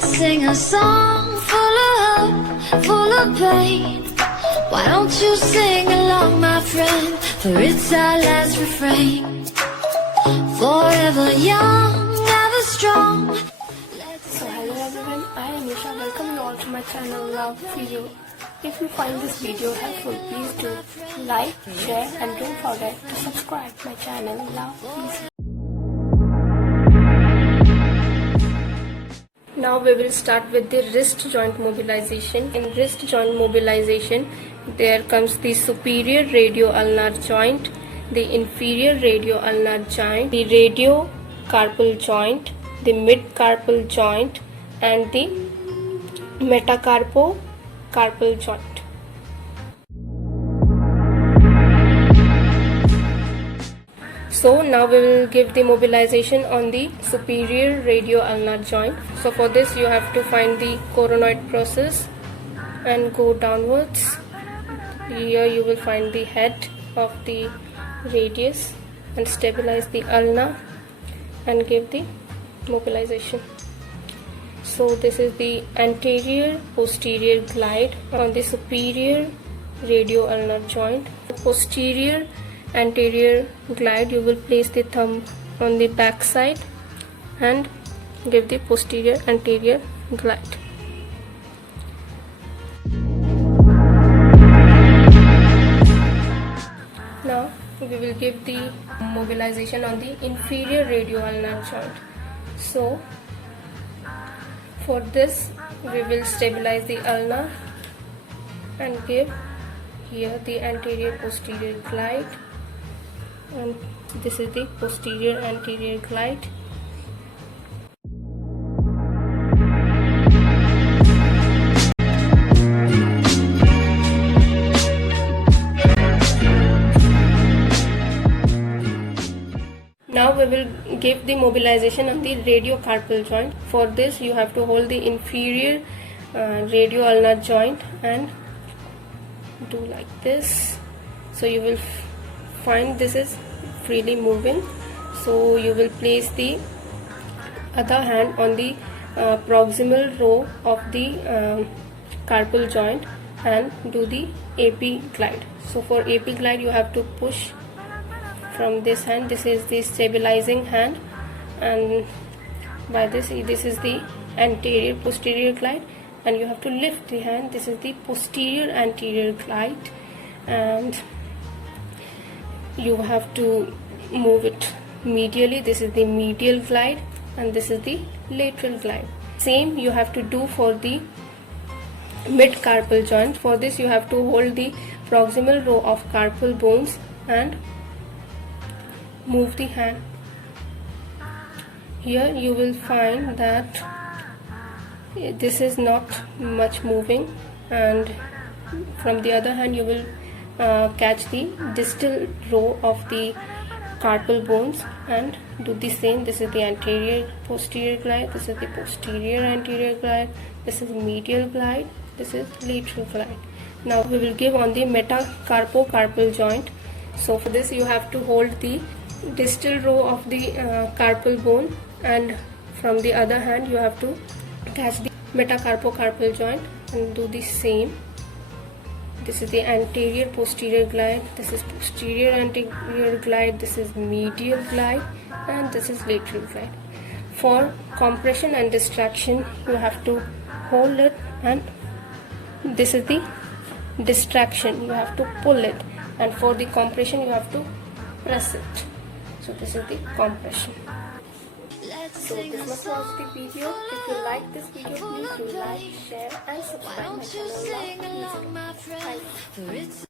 Let's sing a song full of hope, full of pain. Why don't you sing along, my friend? For it's our last refrain. Forever young, ever strong. So hello everyone, I am Nisha. Welcome you all to my channel Love Video. If you find this video helpful, please do like, share and don't forget to subscribe my channel Love Video. Now we will start with the wrist joint mobilization. In wrist joint mobilization, there comes the superior radio-ulnar joint, the inferior radio-ulnar joint, the radio-carpal joint, the mid-carpal joint and the metacarpo-carpal joint. So now we will give the mobilization on the superior radio-ulnar joint. So for this you have to find the coronoid process and go downwards. Here you will find the head of the radius and stabilize the ulna and give the mobilization. So this is the anterior posterior glide on the superior radio-ulnar joint. The posterior anterior glide, you will place the thumb on the back side and give the posterior anterior glide. Now we will give the mobilization on the inferior radio-ulnar joint. So for this we will stabilize the ulna and give here the anterior posterior glide, and this is the posterior anterior glide. Now we will give the mobilization of the radiocarpal joint. For this you have to hold the inferior radio-ulnar joint and do like this. So you will find this is freely moving. So you will place the other hand on the proximal row of the carpal joint and do the AP glide. So for AP glide you have to push from this hand. This is the stabilizing hand, and by this is the anterior posterior glide, and you have to lift the hand. This is the posterior anterior glide, and you have to move it medially. This is the medial glide and this is the lateral glide. Same you have to do for the mid carpal joint. For this you have to hold the proximal row of carpal bones and move the hand. Here you will find that this is not much moving, and from the other hand you will catch the distal row of the carpal bones and do the same. This is the anterior posterior glide, this is the posterior anterior glide, this is medial glide, this is lateral glide. Now we will give on the metacarpo-carpal joint. So for this you have to hold the distal row of the carpal bone, and from the other hand you have to catch the metacarpo-carpal joint and do the same. This is the anterior posterior glide, this is posterior anterior glide, this is medial glide, and this is lateral glide. For compression and distraction you have to hold it, and this is the distraction, you have to pull it, and for the compression you have to press it. So this is the compression. So this was the video. If you like this video, please do like, share and subscribe my channel. Love Music. Bye.